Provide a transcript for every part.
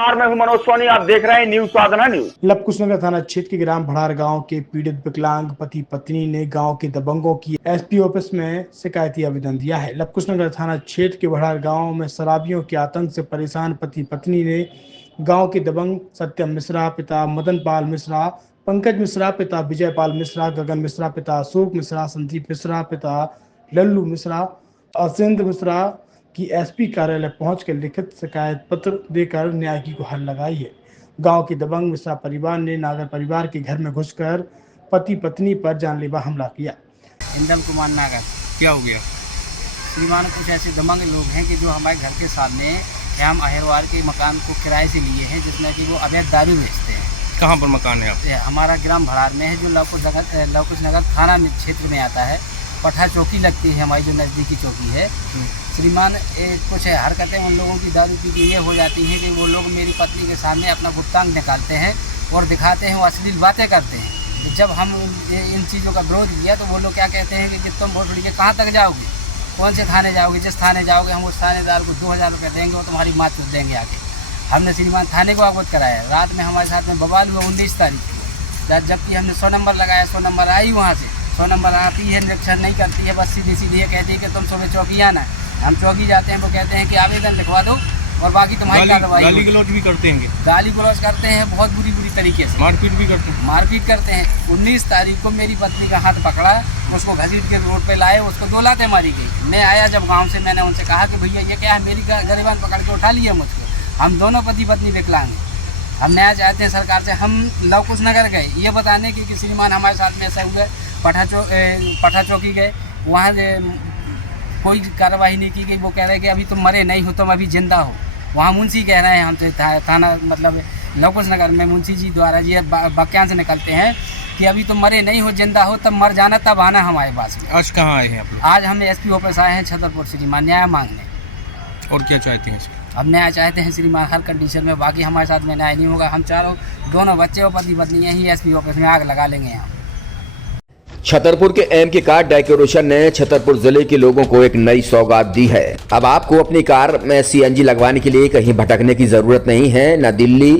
मैं हूं मनोज सोनी, आप देख रहे हैं न्यूज साधना न्यूज। लवकुशनगर थाना क्षेत्र के ग्राम भड़ार गांव के पीड़ित विकलांग पति पत्नी ने गांव के दबंगों की एसपी ऑफिस में शिकायती आवेदन दिया है। लवकुशनगर थाना क्षेत्र के भड़ार गांव में शराबियों के आतंक से परेशान पति पत्नी ने गांव के दबंग सत्यम मिश्रा, पिता मदन पाल मिश्रा, पंकज मिश्रा, पिता विजय पाल मिश्रा, गगन मिश्रा, पिता अशोक मिश्रा, संदीप मिश्रा, पिता लल्लू मिश्रा, असेंद्र मिश्रा की एसपी कार्यालय पहुंचकर लिखित शिकायत पत्र देकर न्याय की गुहार लगाई है। गांव के दबंग मिश्रा परिवार ने नागर परिवार के घर में घुसकर पति पत्नी पर जानलेवा हमला किया। इंदल कुमार नागर। क्या हो गया? श्रीमान कुछ ऐसे दबंग लोग हैं कि जो हमारे घर के सामने श्याम अहिरवार के मकान को किराए से लिए हैं, जिसमें कि वो अवैध दारू बेचते हैं। कहाँ पर मकान है आप? हमारा ग्राम भड़ार में है, जो लवकुशनगर थाना क्षेत्र में आता है। पठा चौकी लगती है हमारी, जो नज़दीकी चौकी है। श्रीमान कुछ हरकतें उन लोगों की दारू पी के ये हो जाती हैं कि वो लोग मेरी पत्नी के सामने अपना गुप्तांग निकालते हैं और दिखाते हैं, वो अश्लील बातें करते हैं। जब हम इन चीज़ों का विरोध किया तो वो लोग क्या कहते हैं कि तुम वोट के कहाँ तक जाओगे, कौन से थाने जाओगे, जिस थाने जाओगे हम उस थानेदार को 2000 रुपये देंगे और तुम्हारी मात चुत देंगे आके। हमने श्रीमान थाने को अवगत कराया। रात में हमारे साथ में बवाल हुआ 19 तारीख को, जबकि हमने 100 नंबर लगाया। 100 नंबर आई वहाँ से, 100 नंबर आती है, निरीक्षण नहीं करती है, बस सीधी सीधी कहती है कि तुम सुबह चौकी आना। हम चौकी जाते हैं, वो कहते हैं कि आवेदन लिखवा दो और बाकी तुम्हारी कार्रवाई। गाली गलौज भी करते हैं? गाली गलौज करते हैं, बहुत बुरी तरीके से। मारपीट भी करते हैं? मारपीट करते हैं। 19 तारीख को मेरी पत्नी का हाथ पकड़ा, उसको घसीट के रोड पे लाए, उसको 2 लातें मारी गई। मैं आया जब गांव से, मैंने उनसे कहा कि भैया ये क्या है, मेरी गरीबान पकड़ के उठा लिया मुझको। हम दोनों पति पत्नी विकलांग हैं। हम न्याय चाहते हैं सरकार से। हम लवकुशनगर गए ये बताने की कि श्रीमान हमारे साथ में ऐसा हुआ। पठा चौकी गए, वहाँ कोई कार्रवाई नहीं की गई। वो कह रहे हैं कि अभी तुम मरे नहीं हो, तुम अभी जिंदा हो। वहाँ मुंशी कह रहे हैं हमसे, थाना मतलब लवकुशनगर में मुंशी जी द्वारा ये वाक्यांश निकलते हैं कि अभी तुम मरे नहीं हो, जिंदा हो, तब मर जाना, तब आना हमारे पास में। आज कहाँ आए हैं आप लोग? आज हम एसपी ऑफिस आए हैं छतरपुर श्रीमान, न्याय मांगने। और क्या चाहते हैं? अब न्याय चाहते हैं श्रीमान हर कंडीशन में। बाकी हमारे साथ में न्याय नहीं होगा। हम चारों दोनों बच्चे और पति पत्नी यही एसपी ऑफिस में आग लगा लेंगे। यहाँ छतरपुर के एमके कार डेकोरेशन ने छतरपुर जिले के लोगों को एक नई सौगात दी है। अब आपको अपनी कार में सीएनजी लगवाने के लिए कहीं भटकने की जरूरत नहीं है, न दिल्ली,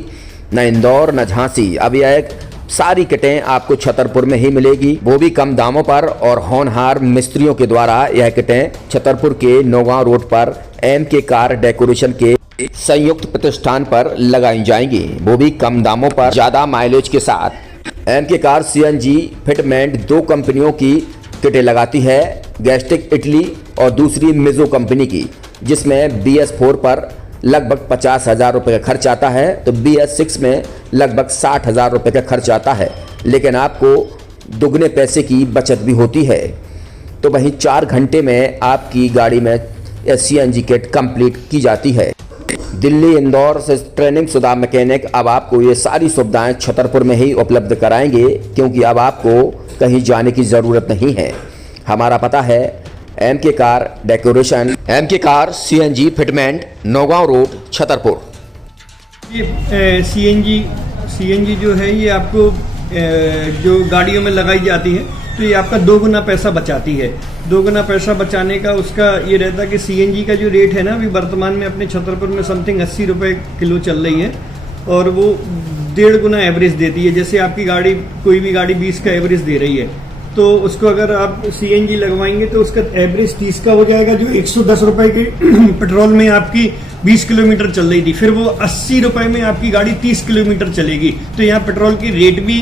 न इंदौर, न झांसी। अब यह सारी किटें आपको छतरपुर में ही मिलेगी, वो भी कम दामों पर। और होनहार मिस्त्रियों के द्वारा यह किटें छतरपुर के नौगांव रोड पर एमके कार डेकोरेशन के संयुक्त प्रतिष्ठान पर लगाई जाएंगी, वो भी कम दामों पर, ज्यादा माइलेज के साथ। एमके कार सीएनजी फिटमेंट 2 कंपनियों की किटें लगाती है, गैस्ट्रिक इटली और दूसरी मिजो कंपनी की, जिसमें BS4 पर लगभग 50,000 रुपये का खर्च आता है, तो BS6 में लगभग 60,000 रुपये का खर्च आता है। लेकिन आपको दुगने पैसे की बचत भी होती है। तो वहीं 4 घंटे में आपकी गाड़ी में सीएनजी किट कंप्लीट की जाती है। दिल्ली, इंदौर से ट्रेनिंग शुदा मैकेनिक अब आपको ये सारी सुविधाएं छतरपुर में ही उपलब्ध कराएंगे, क्योंकि अब आपको कहीं जाने की ज़रूरत नहीं है। हमारा पता है MK car decoration, MK car CNG fitment, Naugaon road, Chhatarpur. ये सीएनजी जो है ये आपको जो गाड़ियों में लगाई जाती है, तो ये आपका 2 गुना पैसा बचाती है। 2 गुना पैसा बचाने का उसका ये रहता है कि सीएनजी का जो रेट है ना, अभी वर्तमान में अपने छतरपुर में समथिंग 80 रुपये किलो चल रही है, और वो 1.5 गुना एवरेज देती है। जैसे आपकी गाड़ी, कोई भी गाड़ी 20 का एवरेज दे रही है, तो उसको अगर आप सीएनजी लगवाएंगे तो उसका एवरेज 30 का हो जाएगा, जो 110 रुपये के पेट्रोल में आपकी 20 किलोमीटर चल रही थी, फिर वो 80 रुपये में आपकी गाड़ी 30 किलोमीटर चलेगी। तो यहाँ पेट्रोल की रेट भी,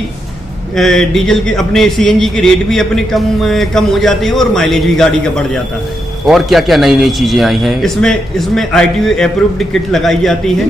डीजल के, अपने सीएनजी के रेट भी अपने कम हो जाते हैं और माइलेज भी गाड़ी का बढ़ जाता है। और क्या क्या नई नई चीजें आई हैं? इसमें ITO अप्रूव्ड किट लगाई जाती है,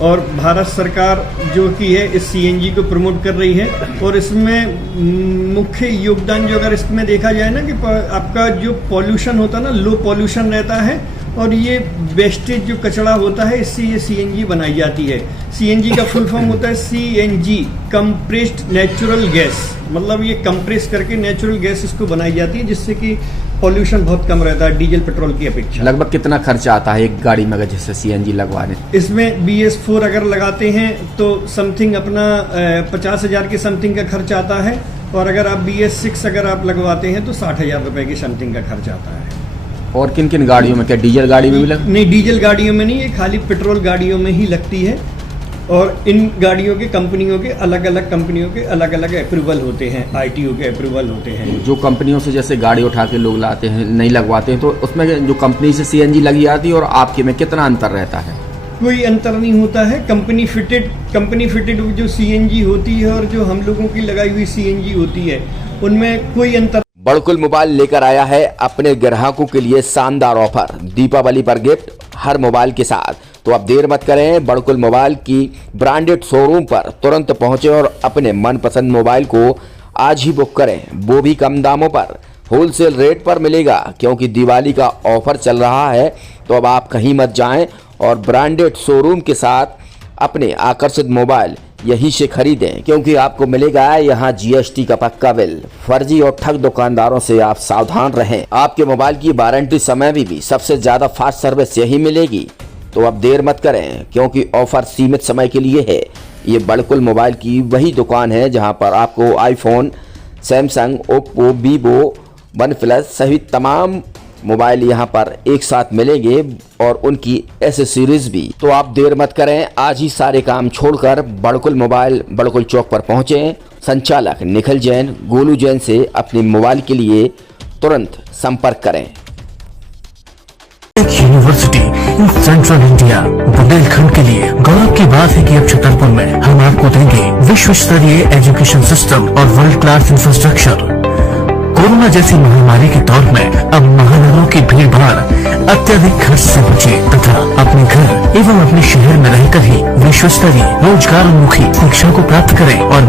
और भारत सरकार जो की है इस सीएनजी को प्रमोट कर रही है। और इसमें मुख्य योगदान जो अगर इसमें देखा जाए ना, कि आपका जो पॉल्यूशन होता है ना, लो पॉल्यूशन रहता है, और ये वेस्टेज जो कचरा होता है, इससे ये सीएनजी बनाई जाती है। सीएनजी का फुल फॉर्म होता है CNG, कंप्रेस्ड नेचुरल गैस। मतलब ये कंप्रेस करके नेचुरल गैस इसको बनाई जाती है, जिससे कि पॉल्यूशन बहुत कम रहता है डीजल पेट्रोल की अपेक्षा। लगभग कितना खर्चा आता है एक गाड़ी में अगर जैसे सीएनजी लगवाने? इसमें BS4 अगर लगाते हैं तो समथिंग अपना 50,000 के समथिंग का खर्च आता है, और अगर आप BS6 अगर आप लगवाते हैं तो 60,000 रुपये की समथिंग का खर्च आता है। और किन किन गाड़ियों में? क्या डीजल गाड़ी में भी लग? नहीं, डीजल गाड़ियों में नहीं, ये खाली पेट्रोल गाड़ियों में ही लगती है। और इन गाड़ियों के कंपनियों के अलग अलग कंपनियों के अलग अलग अप्रूवल होते हैं, आरटीओ के अप्रूवल होते हैं। जो कंपनियों से जैसे गाड़ी उठा के लोग लाते हैं, नहीं लगवाते हैं, तो उसमें जो कंपनी से सीएनजी लगी आती है और आपके में कितना अंतर रहता है? कोई अंतर नहीं होता है। कंपनी फिटेड जो सीएनजी होती है और जो हम लोगों की लगाई हुई सीएनजी होती है, उनमें कोई अंतर। बड़कुल मोबाइल लेकर आया है अपने ग्राहकों के लिए शानदार ऑफर, दीपावली पर गिफ्ट हर मोबाइल के साथ। तो अब देर मत करें, बड़कुल मोबाइल की ब्रांडेड शोरूम पर तुरंत पहुंचे और अपने मनपसंद मोबाइल को आज ही बुक करें, वो भी कम दामों पर, होलसेल रेट पर मिलेगा, क्योंकि दिवाली का ऑफर चल रहा है। तो अब आप कहीं मत जाएं और ब्रांडेड शोरूम के साथ अपने आकर्षित मोबाइल यहीं से खरीदें, क्योंकि आपको मिलेगा यहाँ जीएसटी का पक्का बिल। फर्जी और ठग दुकानदारों से आप सावधान रहें। आपके मोबाइल की वारंटी समय में भी सबसे ज्यादा फास्ट सर्विस यही मिलेगी। तो अब देर मत करें, क्योंकि ऑफर सीमित समय के लिए है। ये बड़कुल मोबाइल की वही दुकान है जहां पर आपको iPhone, Samsung, Oppo, Vivo, OnePlus सहित तमाम मोबाइल यहां पर एक साथ मिलेंगे और उनकी एसेसरीज भी। तो आप देर मत करें, आज ही सारे काम छोड़कर बड़कुल मोबाइल बड़कुल चौक पर पहुंचें। संचालक निखिल जैन, गोलू जैन से अपने मोबाइल के लिए तुरंत संपर्क करें। University in central India Bundelkhand के लिए गौरव की बात है कि अब छतरपुर में हम आपको देंगे विश्व स्तरीय एजुकेशन सिस्टम और वर्ल्ड क्लास इंफ्रास्ट्रक्चर। कोरोना जैसी महामारी के दौर में अब महानगरों की भीड़ भाड़ अत्यधिक खर्च से बचे तथा अपने घर एवं अपने शहर में रहकर ही विश्व स्तरीय रोजगार उन्मुखी शिक्षा को प्राप्त करें और